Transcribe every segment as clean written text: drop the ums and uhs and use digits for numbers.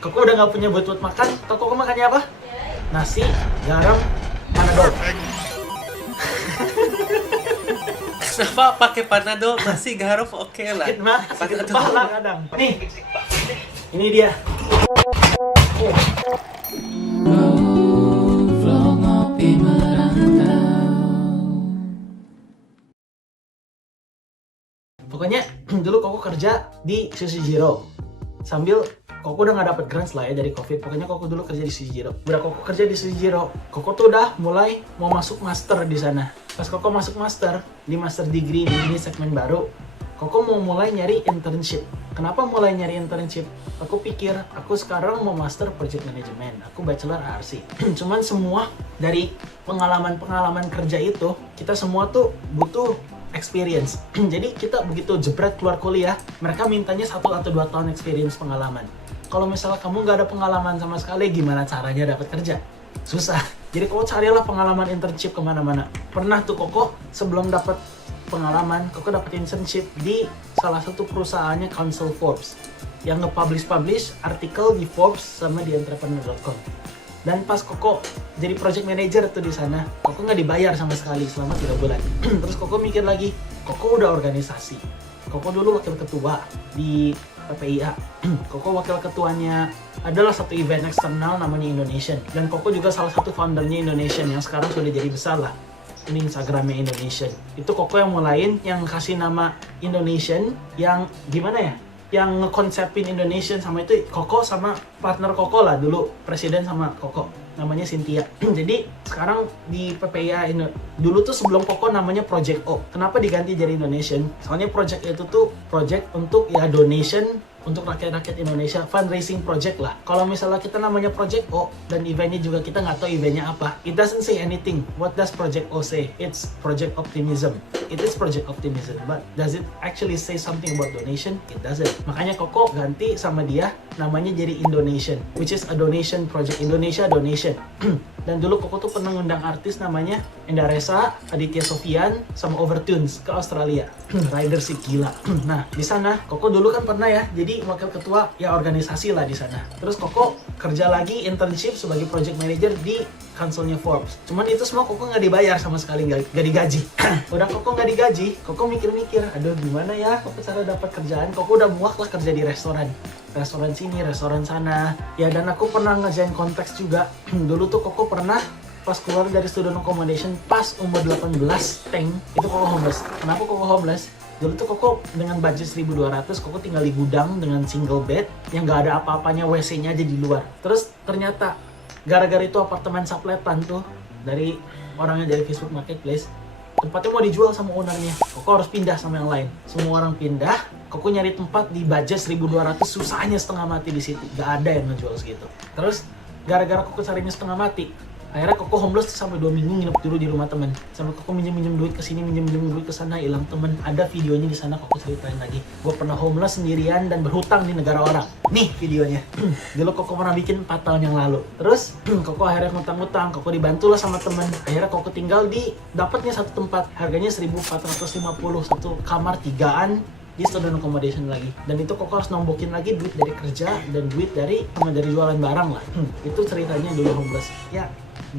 Koko udah nggak punya buat makan. Koko makannya apa? Nasi, garam, panadol. Kenapa pakai panadol? Nasi garam oke lah. Sakit mah, sakit Panadol. kepala kadang. Nih, ini dia. Pokoknya dulu Koko kerja di Sushijiro. Sambil Koko udah nggak dapet grants lah ya dari COVID. Pokoknya Koko dulu kerja di Sushijiro. Udah Koko kerja di Sushijiro, Koko tuh udah mulai mau masuk master di sana. Pas Koko masuk master, di master degree ini segmen baru, Koko mau mulai nyari internship. Kenapa mulai nyari internship? Aku pikir aku sekarang mau master project management. Aku bachelor RC. Cuman semua dari pengalaman-pengalaman kerja itu, kita semua tuh butuh experience. Jadi kita begitu jebret keluar kuliah, mereka mintanya 1 atau 2 tahun experience pengalaman. Kalau misalnya kamu nggak ada pengalaman sama sekali, gimana caranya dapat kerja? Susah. Jadi Koko carilah pengalaman internship kemana-mana. Pernah tuh Koko sebelum dapat pengalaman, Koko dapat internship di salah satu perusahaannya Council Forbes yang nge-publish artikel di Forbes sama di entrepreneur.com. Dan pas Koko jadi project manager tuh di sana, Koko nggak dibayar sama sekali selama 3 bulan. Terus Koko mikir lagi, Koko udah organisasi. Koko dulu wakil ketua di PPIA. Koko wakil ketuanya adalah satu event eksternal namanya Indonesian. Dan Koko juga salah satu foundernya Indonesian yang sekarang sudah jadi besar lah. Ini Instagramnya Indonesian. Itu Koko yang mulain, yang kasih nama Indonesian, yang gimana ya? Yang ngekonsepin Indonesian sama itu Koko sama partner Koko lah dulu, presiden sama Koko, namanya Cynthia. Jadi sekarang di PPIA dulu tuh sebelum Koko namanya Project O. Kenapa diganti jadi Indonesian? Soalnya project itu tuh project untuk ya donation untuk rakyat-rakyat Indonesia, fundraising project lah. Kalau misalnya kita namanya Project O dan eventnya juga kita nggak tahu eventnya apa, it doesn't say anything. What does Project O say? It's Project Optimism. It is Project Optimism, but does it actually say something about donation? It doesn't. Makanya Koko ganti sama dia namanya jadi Indonesian, which is a donation project. Indonesia donation. Dan dulu Koko tuh pernah ngundang artis namanya Endaresa, Aditya Sofian, sama Overtunes ke Australia. Rider sih gila. Nah, di sana Koko dulu kan pernah ya jadi wakil ketua ya organisasi lah di sana. Terus Koko kerja lagi internship sebagai project manager di kanselnya Forbes. Cuman itu semua Koko nggak dibayar sama sekali, nggak digaji. Udah Koko nggak digaji, Koko mikir-mikir, aduh gimana ya Koko cara dapat kerjaan. Koko udah muak lah kerja di restoran sini, restoran sana. Ya dan aku pernah ngerjain konteks juga. Dulu tuh Koko pernah pas keluar dari student accommodation pas umur 18 tank itu Koko homeless. Kenapa Koko homeless? Dulu tuh Koko dengan budget 1.200, Koko tinggal di gudang dengan single bed yang gak ada apa-apanya, WC-nya aja di luar. Terus ternyata gara-gara itu apartemen sapletan tuh dari orangnya dari Facebook Marketplace, tempatnya mau dijual sama ownernya. Koko harus pindah sama yang lain. Semua orang pindah, Koko nyari tempat di budget 1.200, susahnya setengah mati di situ. Gak ada yang ngejual segitu. Terus gara-gara Koko carinya setengah mati, akhirnya Koko homeless sampai 2 minggu nginep dulu di rumah temen. Sampai Koko minjem duit ke sini, minjem duit ke sana, hilang temen. Ada videonya di sana, Koko ceritain lagi. Gue pernah homeless sendirian dan berhutang di negara orang. Nih videonya. Dulu Koko pernah bikin 4 tahun yang lalu. Terus Koko akhirnya ngutang-ngutang, Koko dibantu lah sama temen. Akhirnya Koko tinggal di dapatnya satu tempat, harganya 1.450, satu kamar 3-an di student accommodation lagi. Dan itu Koko harus nombokin lagi duit dari kerja dan duit dari jualan barang lah. Itu ceritanya dulu homeless. Ya,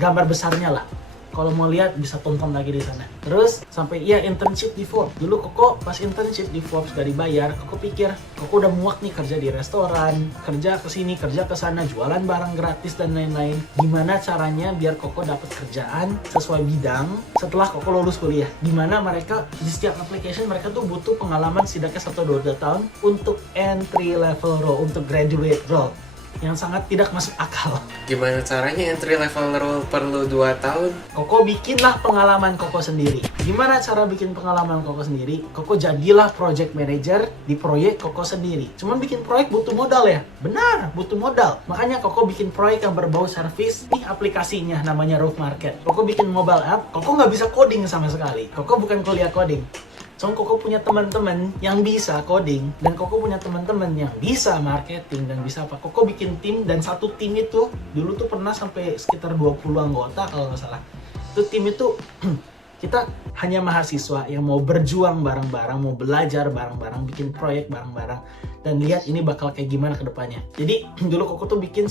gambar besarnya lah. Kalau mau lihat bisa tonton lagi di sana. Terus sampai ya internship di Forbes. Dulu Koko pas internship di Forbes gak dibayar. Koko pikir Koko udah muak nih kerja di restoran, kerja ke sini, kerja ke sana, jualan barang gratis dan lain-lain. Gimana caranya biar Koko dapat kerjaan sesuai bidang setelah Koko lulus kuliah? Gimana mereka di setiap application mereka tuh butuh pengalaman setidaknya 1-2 tahun untuk entry level role, untuk graduate role, yang sangat tidak masuk akal. Gimana caranya entry level role perlu 2 tahun? Koko bikinlah pengalaman Koko sendiri. Gimana cara bikin pengalaman Koko sendiri? Koko jadilah project manager di proyek Koko sendiri. Cuman bikin proyek butuh modal ya? Benar, butuh modal. Makanya Koko bikin proyek yang berbau service. Nih aplikasinya namanya Roof Market. Koko bikin mobile app. Koko nggak bisa coding sama sekali. Koko bukan kuliah coding. So, Koko punya teman-teman yang bisa coding dan Koko punya teman-teman yang bisa marketing dan bisa apa. Koko bikin tim dan satu tim itu dulu tuh pernah sampai sekitar 20 anggota kalau nggak salah. Itu tim itu Kita hanya mahasiswa yang mau berjuang bareng-bareng, mau belajar bareng-bareng, bikin proyek bareng-bareng, dan lihat ini bakal kayak gimana ke depannya. Jadi dulu Koko tuh bikin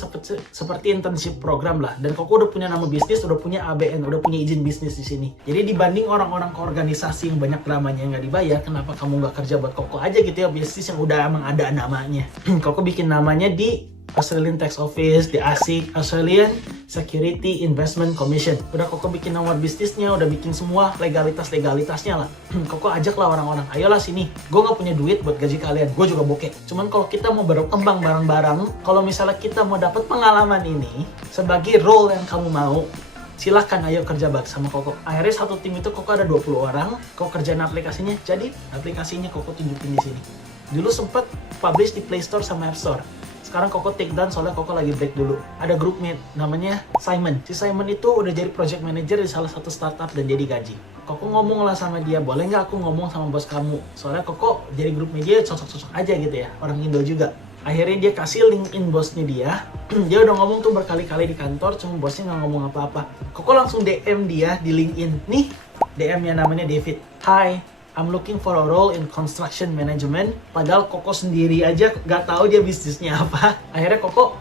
seperti internship program lah, dan Koko udah punya nama bisnis, udah punya ABN, udah punya izin bisnis di sini. Jadi dibanding orang-orang ke organisasi yang banyak dramanya yang nggak dibayar, kenapa kamu nggak kerja buat Koko aja gitu ya, bisnis yang udah emang ada namanya. Koko bikin namanya di Australian Tax Office, di ASIC, Australian Security Investment Commission. Udah Koko bikin nomor bisnisnya, udah bikin semua legalitasnya lah. Koko ajak lah orang-orang, ayolah sini, gue nggak punya duit buat gaji kalian, gue juga bokeh. Cuman kalau kita mau berkembang bareng-bareng, kalau misalnya kita mau dapat pengalaman ini sebagai role yang kamu mau, silahkan ayo kerja bareng sama Koko. Akhirnya satu tim itu Koko ada 20 orang, Koko kerjain aplikasinya, jadi aplikasinya Koko tunjukin di sini. Dulu sempet publish di Play Store sama App Store. Sekarang Koko take down soalnya Koko lagi break dulu. Ada groupmate namanya Simon. Si Simon itu udah jadi project manager di salah satu startup dan dia digaji. Koko ngomong lah sama dia, boleh nggak aku ngomong sama bos kamu? Soalnya Koko jadi grup media cocok-cocok aja gitu ya, orang Indo juga. Akhirnya dia kasih LinkedIn bosnya dia. Dia udah ngomong tuh berkali-kali di kantor, cuma bosnya nggak ngomong apa-apa. Koko langsung DM dia di LinkedIn. Nih, DM-nya namanya David. Hi, I'm looking for a role in construction management. Padahal Koko sendiri aja gak tahu dia bisnisnya apa. Akhirnya Koko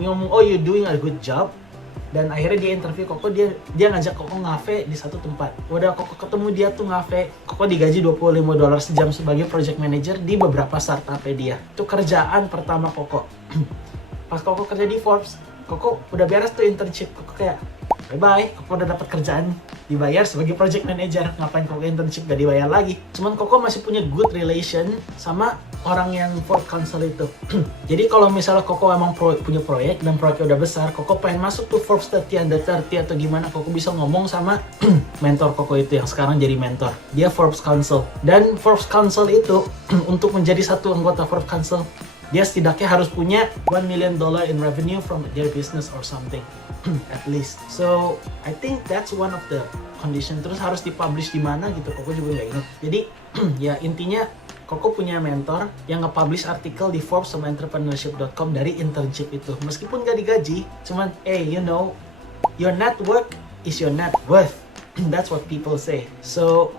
ngomong, oh you doing a good job. Dan akhirnya dia interview Koko, dia ngajak Koko ngafe di satu tempat. Udah Koko ketemu dia tuh ngafe, Koko digaji $25 sejam sebagai project manager di beberapa startupnya dia. Itu kerjaan pertama Koko. Pas Koko kerja di Forbes, Koko udah beres tuh internship. Koko kayak, bye-bye, Koko udah dapat kerjaan, dibayar sebagai project manager. Ngapain Koko internship gak dibayar lagi? Cuman Koko masih punya good relation sama orang yang Forbes Council itu. Jadi kalau misalnya Koko emang punya proyek dan proyeknya udah besar, Koko pengen masuk tuh Forbes 30 under 30 atau gimana, Koko bisa ngomong sama mentor Koko itu yang sekarang jadi mentor. Dia Forbes Council. Dan Forbes Council itu untuk menjadi satu anggota Forbes Council, dia setidaknya harus punya $1 million in revenue from their business or something. At least. So, I think that's one of the condition. Terus harus dipublish di mana gitu, Koko juga nggak ingat. Jadi, ya intinya Koko punya mentor yang nge-publish artikel di Forbes sama entrepreneurship.com dari internship itu. Meskipun gak digaji, cuman, hey, you know, your network is your net worth. That's what people say. So,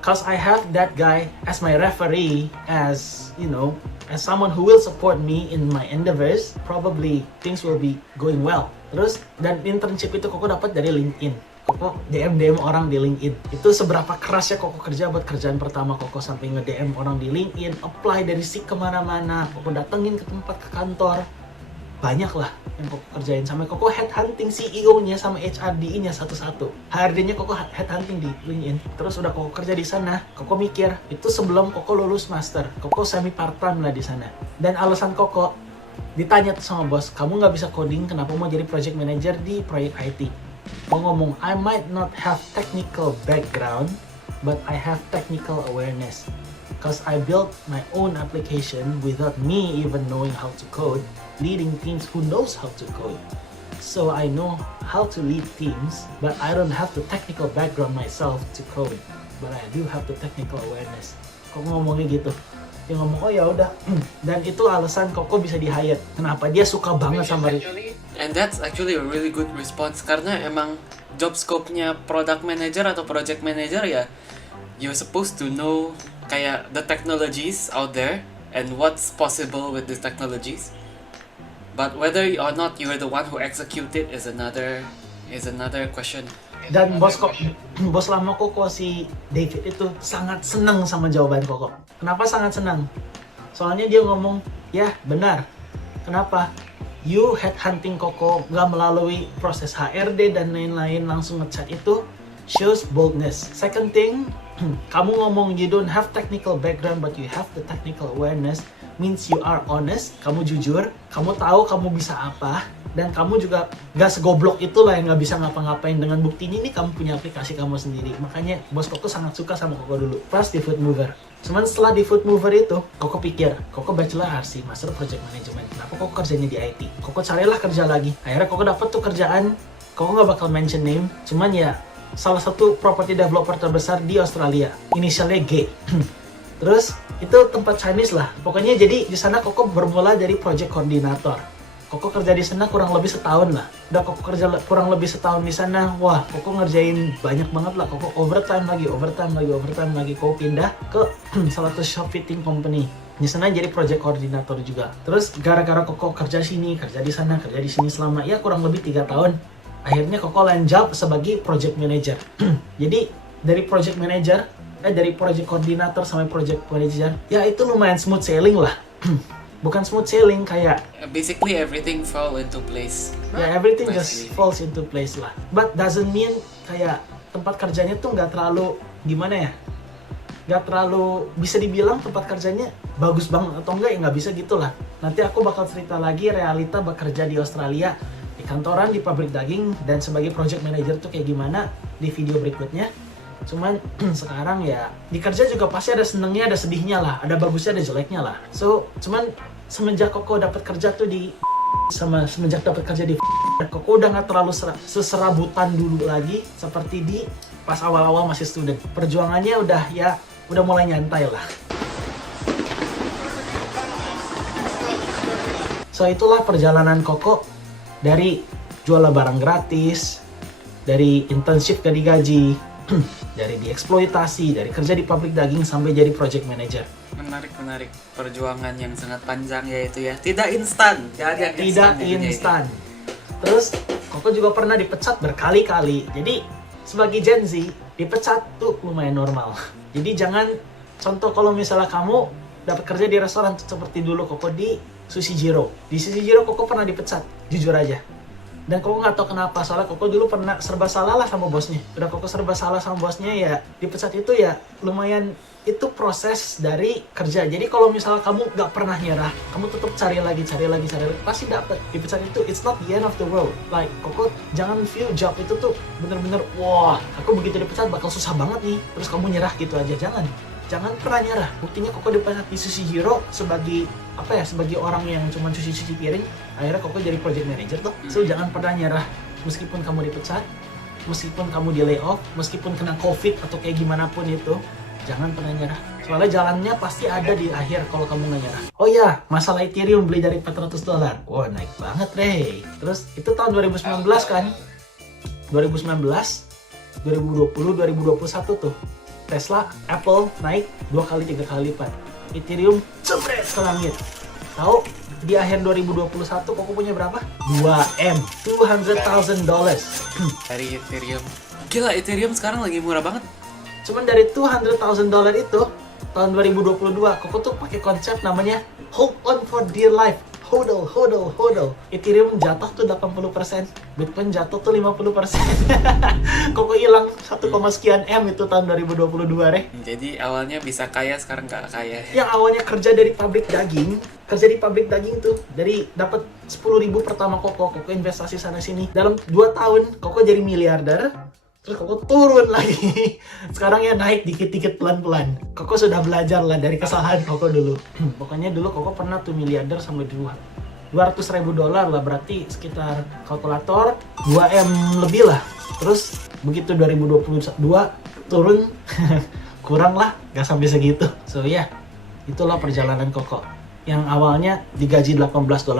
cause I have that guy as my referee, as, you know, as someone who will support me in my endeavors, probably things will be going well. Terus, dan internship itu Koko dapat dari LinkedIn. Koko DM orang di LinkedIn. Itu seberapa kerasnya Koko kerja buat kerjaan pertama Koko, sampai nge-DM orang di LinkedIn, apply dari sik kemana-mana, Koko datengin ke tempat, ke kantor. Banyak lah yang Koko kerjain. Sampai Koko headhunting CEO-nya sama HRD-nya satu-satu. HRD-nya Koko headhunting di LinkedIn. Terus udah Koko kerja di sana, Koko mikir, itu sebelum Koko lulus master. Koko semi part-time lah di sana. Dan alasan Koko, ditanya tuh sama bos, kamu nggak bisa coding, kenapa mau jadi project manager di proyek IT? Mau ngomong, I might not have technical background, but I have technical awareness. Because I built my own application without me even knowing how to code, leading teams who knows how to code. So I know how to lead teams, but I don't have the technical background myself to code. But I do have the technical awareness. Kok ngomongnya gitu? Dia ngomong, oh ya udah. Dan itu alasan Koko bisa di-hire. Kenapa? Dia suka banget sama And that's actually a really good response, karena emang job scope-nya product manager atau project manager ya, you're supposed to know kayak the technologies out there and what's possible with these technologies. But whether or not you're the one who execute it is another question. Dan bos lama Koko, si David itu sangat senang sama jawaban Koko. Kenapa sangat senang? Soalnya dia ngomong, ya benar. Kenapa? You headhunting Koko nggak melalui proses HRD dan lain-lain, langsung ngechat itu shows boldness. Second thing, kamu ngomong you don't have technical background but you have the technical awareness, means you are honest, kamu jujur, kamu tahu kamu bisa apa, dan kamu juga gak segoblok itulah yang gak bisa ngapa-ngapain. Dengan buktinya ini kamu punya aplikasi kamu sendiri. Makanya bos Koko sangat suka sama Koko dulu pas di Food Mover. Cuman setelah di Food Mover itu, Koko pikir, Koko bachelor RC, master project management, kenapa Koko kerjanya di IT? Koko carilah kerja lagi. Akhirnya Koko dapet tuh kerjaan, Koko gak bakal mention name, cuman ya salah satu property developer terbesar di Australia, inisialnya G. Terus itu tempat Chinese lah. Pokoknya jadi di sana Koko bermula dari project coordinator. Koko kerja di sana kurang lebih setahun lah. Udah Koko kerja kurang lebih setahun di sana, wah Koko ngerjain banyak banget lah. Koko overtime lagi. Koko pindah ke salah satu shop fitting company. Di sana jadi project coordinator juga. Terus gara-gara Koko kerja di sana selama ya kurang lebih 3 tahun. Akhirnya Koko land job sebagai project manager. Jadi dari project coordinator sampai project manager, ya itu lumayan smooth sailing lah. Bukan smooth sailing kayak Basically everything fall into place. ya everything Nicely. just falls into place lah. But doesn't mean kayak tempat kerjanya tuh nggak terlalu gimana ya? Nggak terlalu bisa dibilang tempat kerjanya bagus banget atau enggak ya nggak bisa gitulah. Nanti aku bakal cerita lagi realita bekerja di Australia di kantoran di pabrik daging dan sebagai project manager tuh kayak gimana di video berikutnya. Cuman sekarang ya di kerja juga pasti ada senengnya ada sedihnya lah, ada bagusnya ada jeleknya lah. So cuman semenjak Koko dapat kerja tuh semenjak dapat kerja di Koko udah nggak terlalu seserabutan dulu lagi seperti di pas awal-awal masih student. Perjuangannya udah mulai nyantai lah. So itulah perjalanan Koko dari jual barang gratis, dari internship gak digaji, dari dieksploitasi, dari kerja di pabrik daging sampai jadi project manager. Menarik. Perjuangan yang sangat panjang ya itu ya. Tidak instan. Tidak instan. Terus Koko juga pernah dipecat berkali-kali. Jadi sebagai Gen Z dipecat tuh lumayan normal. Jadi jangan contoh kalau misalnya kamu dapat kerja di restoran seperti dulu Koko di Sushi Jiro. Di Sushi Jiro Koko pernah dipecat, jujur aja. Dan Koko nggak tahu kenapa, soalnya Koko dulu pernah serba salah lah sama bosnya. Udah Koko serba salah sama bosnya ya dipecat itu ya lumayan, itu proses dari kerja. Jadi kalau misalnya kamu nggak pernah nyerah, kamu tetap cari lagi, pasti dapet. Dipecat itu it's not the end of the world. Like Koko jangan view job itu tuh bener-bener wah aku begitu dipecat bakal susah banget nih. Terus kamu nyerah gitu aja, jangan pernah nyerah. Buktinya Koko dipecat di Sushi Hero sebagai sebagai orang yang cuma cuci piring, akhirnya Koko jadi project manager tuh. So jangan pernah nyerah meskipun kamu dipecat, meskipun kamu di layoff, meskipun kena covid atau kayak gimana pun itu, jangan pernah nyerah. Soalnya jalannya pasti ada di akhir kalau kamu nggak nyerah. Oh iya, masalah Ethereum beli dari $400. Wah naik banget Rey. Terus itu tahun 2019 kan, 2019, 2020, 2021 tuh Tesla, Apple naik 2 kali 3 kali lipat. Ethereum jebret ke langit. Tahu di akhir 2021 Koko punya berapa? 2M, $200,000. Dari Ethereum. Gila, Ethereum sekarang lagi murah banget. Cuman dari $200,000 itu tahun 2022 Koko tuh pakai konsep namanya hold on for dear life. Hodl. Ethereum jatuh tuh 80%, Bitcoin jatuh tuh 50%. Koko hilang 1, sekian M itu tahun 2022 Reh. Jadi awalnya bisa kaya, sekarang nggak kaya. Yang awalnya kerja di pabrik daging tuh dari dapat 10.000 pertama Koko investasi sana sini. Dalam 2 tahun Koko jadi miliarder. Terus Koko turun lagi. Sekarang ya naik dikit-dikit pelan-pelan. Koko sudah belajar lah dari kesalahan Koko dulu. Pokoknya dulu Koko pernah tuh miliarder sampai $200,000 lah, berarti sekitar kalkulator 2M lebih lah. Terus begitu 2022 turun kurang lah, gak sampai segitu. So ya, itulah perjalanan Koko. Yang awalnya digaji $18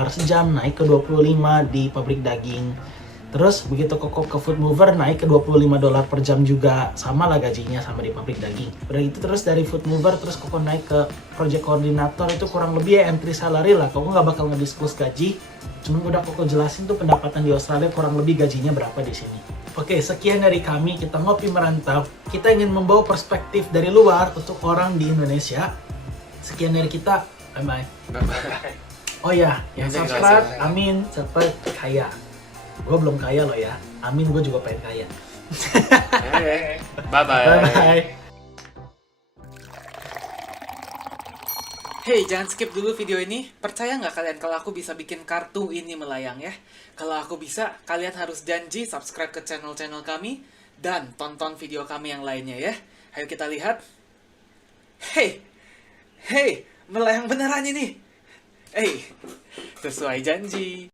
sejam, naik ke 25 di pabrik daging. Terus begitu Koko ke Food Mover naik ke $25 per jam juga, sama lah gajinya sama di pabrik daging. Udah gitu terus dari Food Mover terus Koko naik ke Project Coordinator, itu kurang lebih ya entry salary lah. Koko nggak bakal ngedisclose gaji, cuma udah Koko jelasin tuh pendapatan di Australia kurang lebih gajinya berapa di sini. Oke, sekian dari kami, kita ngopi merantau. Kita ingin membawa perspektif dari luar untuk orang di Indonesia. Sekian dari kita, bye-bye. Oh ya, yang subscribe, amin, cepet kaya. Gue belum kaya loh ya, amin gue juga pengen kaya. Bye-bye. Hey, jangan skip dulu video ini. Percaya nggak kalian kalau aku bisa bikin kartu ini melayang ya? Kalau aku bisa, kalian harus janji subscribe ke channel-channel kami dan tonton video kami yang lainnya ya. Ayo kita lihat. Hey, melayang beneran ini. Sesuai janji.